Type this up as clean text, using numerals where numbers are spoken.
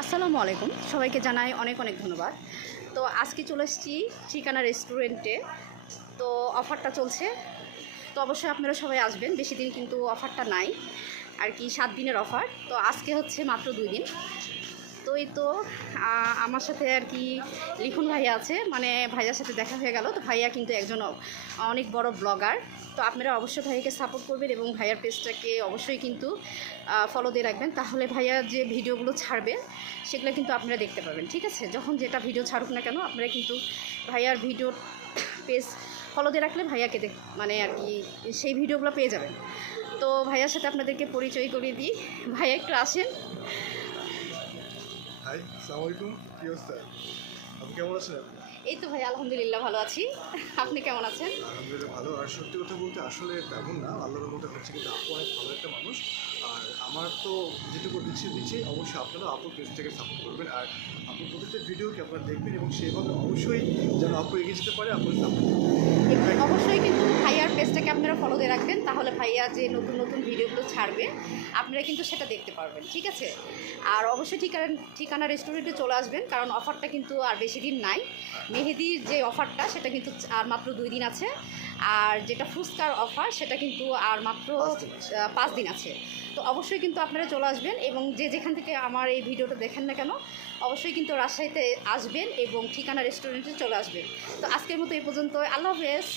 আসসালামু আলাইকুম, সবাইকে জানাই অনেক অনেক ধন্যবাদ। তো আজকে চলে এসেছি ঠিকানা রেস্টুরেন্টে। তো অফারটা চলছে, তো অবশ্যই আপনারা সবাই আসবেন। বেশি দিন কিন্তু অফারটা নাই আর কি, 7 দিনের অফার। তো আজকে হচ্ছে মাত্র 2 দিন। তো এই তো আমার সাথে আর কি লিখুন ভাইয়া আছে, মানে ভাইয়ার সাথে দেখা হয়ে গেল। তো ভাইয়া কিন্তু একজন অনেক বড় ব্লগার। তো আপনারা অবশ্যই ভাইয়াকে সাপোর্ট করবেন এবং ভাইয়ার পেজটাকে অবশ্যই কিন্তু ফলো দিয়ে রাখবেন। তাহলে ভাইয়া যে ভিডিওগুলো ছাড়বে সেগুলো কিন্তু আপনারা দেখতে পাবেন। ঠিক আছে, যখন যেটা ভিডিও ছাড়ুক না কেন আপনারা কিন্তু ভাইয়ার ভিডিও পেজ ফলো দিয়ে রাখলে ভাইয়াকে মানে আর কি সেই ভিডিওগুলো পেয়ে যাবেন। তো ভাইয়ার সাথে আপনাদেরকে পরিচয় করিয়ে দিই। ভাইয়া একটু আসেন। হাই, আসসালামু আলাইকুম। কি অবস্থা? আপনি কেমন আছেন? এই তো ভাই আলহামদুলিল্লাহ ভালো আছি। আপনি কেমন আছেন? আলহামদুলিল্লাহ ভালো। আর সত্যি কথা বলতে আসলে তেমন না, আল্লাহর মতো হচ্ছে, কিন্তু আপু অনেক ভালো একটা মানুষ। আর আমার তো যেটুকু দিচ্ছি অবশ্যই আপনারা আপুর পেজটাকে সাপোর্ট করবেন। আর আপুর প্রত্যেকটা ভিডিওকে আপনারা দেখবেন এবং সেভাবে অবশ্যই যেন আপু এগিয়ে যেতে পারে আপনার সাপোর্ট করবেন। অবশ্যই কিন্তু ভাইয়ার পেজটাকে আপনারা ফলো দিয়ে রাখবেন, তাহলে ভাইয়া যে নতুন নতুন ভিডিওগুলো ছাড়বে আপনারা কিন্তু সেটা দেখতে পারবেন। ঠিক আছে, আর অবশ্যই ঠিকানা রেস্টুরেন্টে চলে আসবেন, কারণ অফারটা কিন্তু আর বেশি দিন নাই। মেহেদির যে অফারটা সেটা কিন্তু আর মাত্র 2 দিন আছে, আর যেটা ফুচকার অফার সেটা কিন্তু আর মাত্র 5 দিন আছে। তো অবশ্যই কিন্তু আপনারা চলে আসবেন এবং যে যেখান থেকে আমার এই ভিডিওটা দেখেন না কেন অবশ্যই কিন্তু রাজশাহীতে আসবেন এবং ঠিকানা রেস্টুরেন্টে চলে আসবেন। তো আজকের মতো এই পর্যন্ত, আল্লাহ হাফেজ।